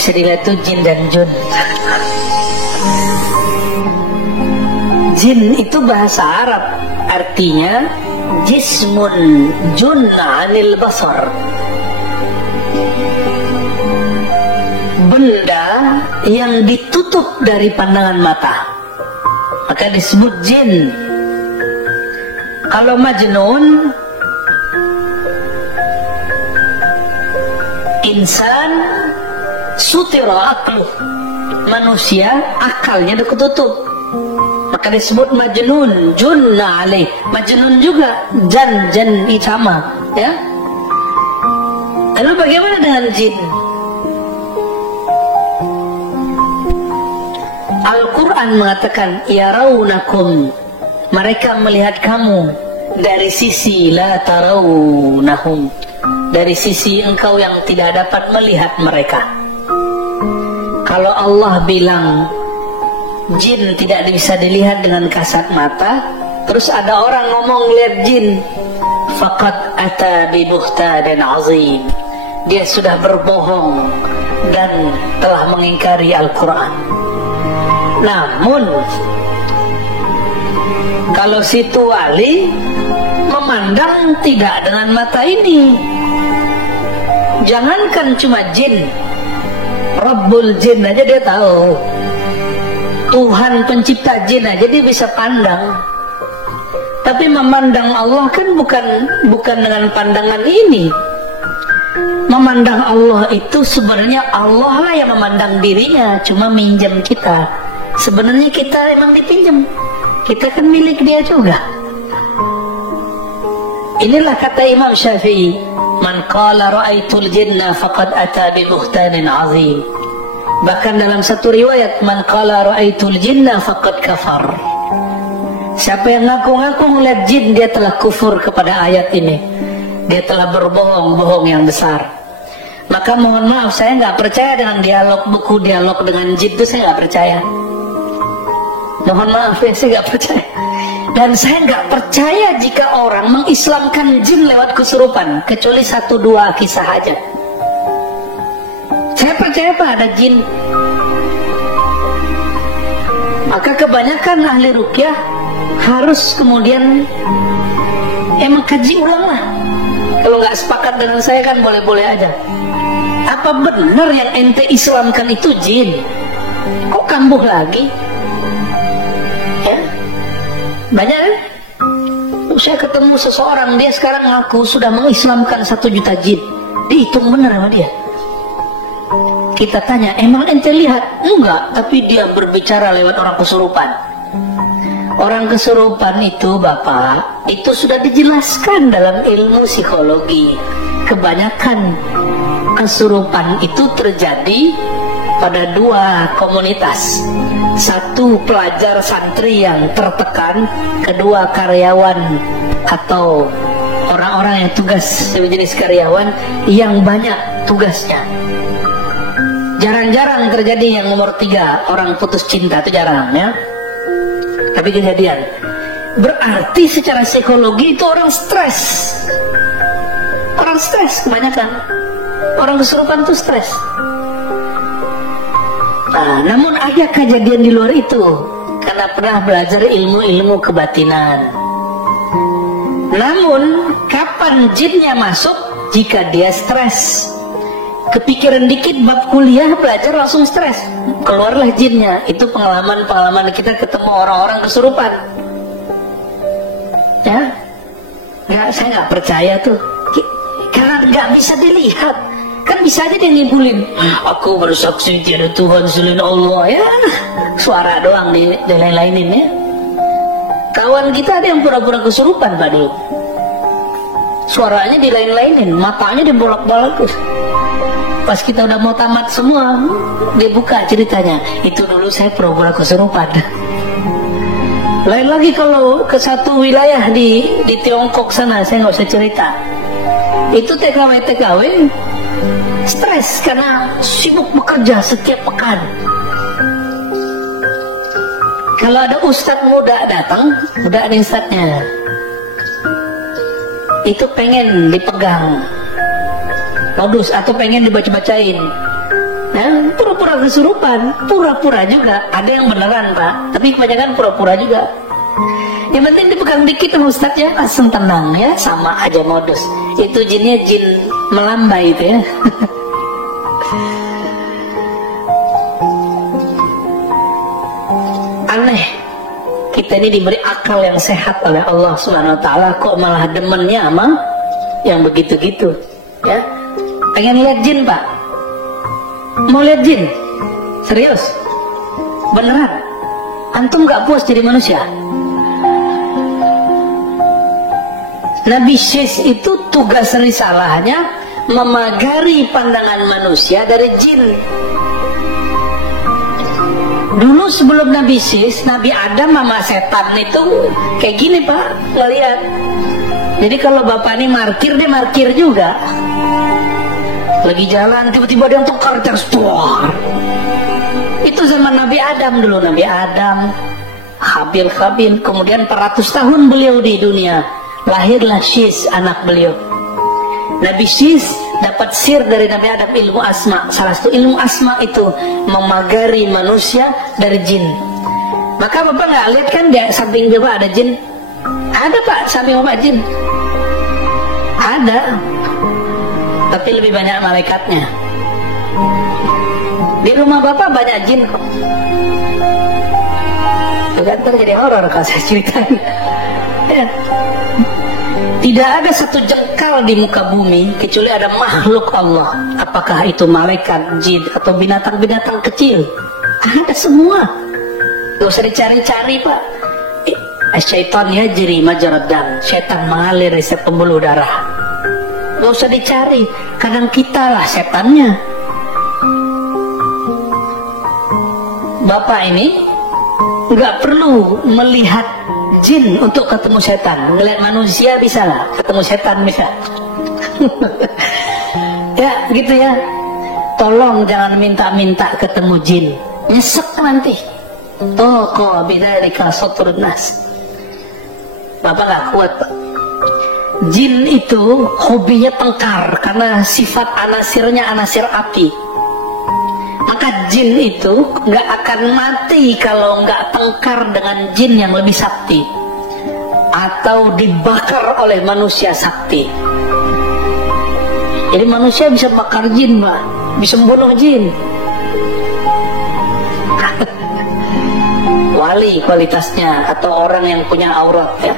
bisa dilihat tuh jin dan jun. Jin itu bahasa Arab, artinya jismun junna anil basar, benda yang ditutup dari pandangan mata, maka disebut jin. Kalau majnun, insan sutira aklu, manusia akalnya udah ketutup, maka disebut majnun. Junna alaih, majnun juga, jan sama, ya. Lalu bagaimana dengan jin? Al-Quran mengatakan yarawnakum, mereka melihat kamu dari sisi la tarawnahum, dari sisi engkau yang tidak dapat melihat mereka. Kalau Allah bilang jin tidak bisa dilihat dengan kasat mata, terus ada orang ngomong lihat jin, faqad ata bi buhtanin azim, dia sudah berbohong dan telah mengingkari Al-Quran. Namun kalau situ wali memandang tidak dengan mata ini, jangankan cuma jin, Rabbul jin aja dia tahu, Tuhan pencipta jin aja dia bisa pandang. Tapi memandang Allah kan bukan dengan pandangan ini. Memandang Allah itu sebenarnya Allah lah yang memandang dirinya, cuma minjem kita. Sebenarnya kita emang dipinjam, kita kan milik dia juga. Inilah kata Imam Syafi'i, man qala ra'aitul jinna faqad ata bi buhtanin azim. Bahkan dalam satu riwayat, man qala ra'aitul jinna faqad kafar. Siapa yang ngaku-ngaku melihat jin, dia telah kufur kepada ayat ini, dia telah berbohong yang besar. Maka mohon maaf, saya nggak percaya dengan buku dialog dengan jin itu, saya nggak percaya. Mohon maaf ya, saya nggak percaya. Dan saya nggak percaya jika orang mengislamkan jin lewat kesurupan, kecuali 1-2 kisah aja. Saya percaya Pak ada jin. Maka kebanyakan ahli ruqyah harus kemudian emang kaji ulang lah. Kalau nggak sepakat dengan saya kan boleh-boleh aja. Apa benar yang ente islamkan itu jin? Kok kambuh lagi? Ya, banyak kan? Saya ketemu seseorang, dia sekarang ngaku sudah mengislamkan 1 juta jin. Dihitung benar sama dia. Kita tanya, emang ente lihat? Enggak, tapi dia berbicara lewat orang kesurupan. Orang kesurupan itu Bapak, itu sudah dijelaskan dalam ilmu psikologi. Kebanyakan kesurupan itu terjadi pada 2 komunitas. 1 pelajar santri yang tertekan, kedua karyawan atau orang-orang yang tugas sejenis karyawan yang banyak tugasnya. Jarang-jarang terjadi yang nomor 3, orang putus cinta, itu jarang ya. Tapi kejadian. Berarti secara psikologi itu orang stres. Orang stres kebanyakan. Orang kesurupan itu stres. Nah, namun ada kejadian di luar itu, karena pernah belajar ilmu-ilmu kebatinan. Namun kapan jinnya masuk? Jika dia stres. Kepikiran dikit bab kuliah, belajar langsung stres, keluarlah jinnya. Itu pengalaman-pengalaman kita ketemu orang-orang kesurupan. Ya, saya nggak percaya tuh, karena nggak bisa dilihat. Kan bisa aja dia ngibulin, aku bersaksi tiada Tuhan selain Allah, ya suara doang di lain-lainin ya. Kawan kita ada yang pura-pura kesurupan Pak dulu, suaranya di lain-lainin, matanya dibolak-balik. Pas kita udah mau tamat semua, dia buka ceritanya, itu dulu saya pura-pura kesurupan. Lain lagi kalau ke satu wilayah di Tiongkok sana, saya nggak usah cerita. Itu TKW stres karena sibuk bekerja setiap pekan. Kalau ada ustadz muda datang, udah ada ustadznya, itu pengen dipegang modus atau pengen dibaca-bacain. Nah, pura-pura kesurupan, pura-pura juga. Ada yang beneran Pak, tapi kebanyakan pura-pura juga. Yang penting dipegang dikit sama Ustaz ya, langsung tenang ya, sama aja modus. Itu jinnya jin melambai itu ya. Aneh, kita ini diberi akal yang sehat oleh Allah Subhanahu Wa Taala, kok malah demennya sama yang begitu-gitu ya. Pengen lihat jin Pak? Mau lihat jin? Serius? Beneran? Antum gak puas jadi manusia? Nabi Syis itu tugas risalahnya memagari pandangan manusia dari jin. Dulu sebelum Nabi Syis, Nabi Adam sama setan itu kayak gini Pak, ngeliat. Jadi kalau bapak ini markir, dia markir juga. Lagi jalan tiba-tiba ada yang tukar terus. Itu zaman Nabi Adam dulu. Nabi Adam, Habil, kemudian 400 tahun beliau di dunia, lahirlah Syis, anak beliau. Nabi Syis dapat sir dari Nabi Adam, ilmu asma. Salah satu ilmu asma itu memagari manusia dari jin. Maka bapak nggak lihat kan di samping bapak ada jin? Ada Pak, samping bapak jin ada, tapi lebih banyak malaikatnya. Di rumah bapak banyak jin kok. Bukan terjadi horor kalau saya ceritain ya. Tidak ada satu jengkal di muka bumi kecuali ada makhluk Allah. Apakah itu malaikat, jin, atau binatang-binatang kecil? Ada semua. Gak usah dicari-cari Pak. Syaitan yajri majrad dam. Setan mengalir di pembuluh darah. Gak usah dicari. Kadang kita lah setannya. Bapak ini gak perlu melihat jin untuk ketemu setan. Ngelihat manusia bisa lah, ketemu setan bisa. Ya gitu ya. Tolong jangan minta-minta ketemu jin, nyesek nanti. Toko bidzalika satrun nas. Bapak gak kuat Pak. Jin itu hobinya tengkar karena sifat anasirnya anasir api. Maka jin itu gak akan mati kalau gak tengkar dengan jin yang lebih sakti atau dibakar oleh manusia sakti. Jadi manusia bisa bakar jin Pak, bisa membunuh jin. Wali kualitasnya atau orang yang punya aurat ya.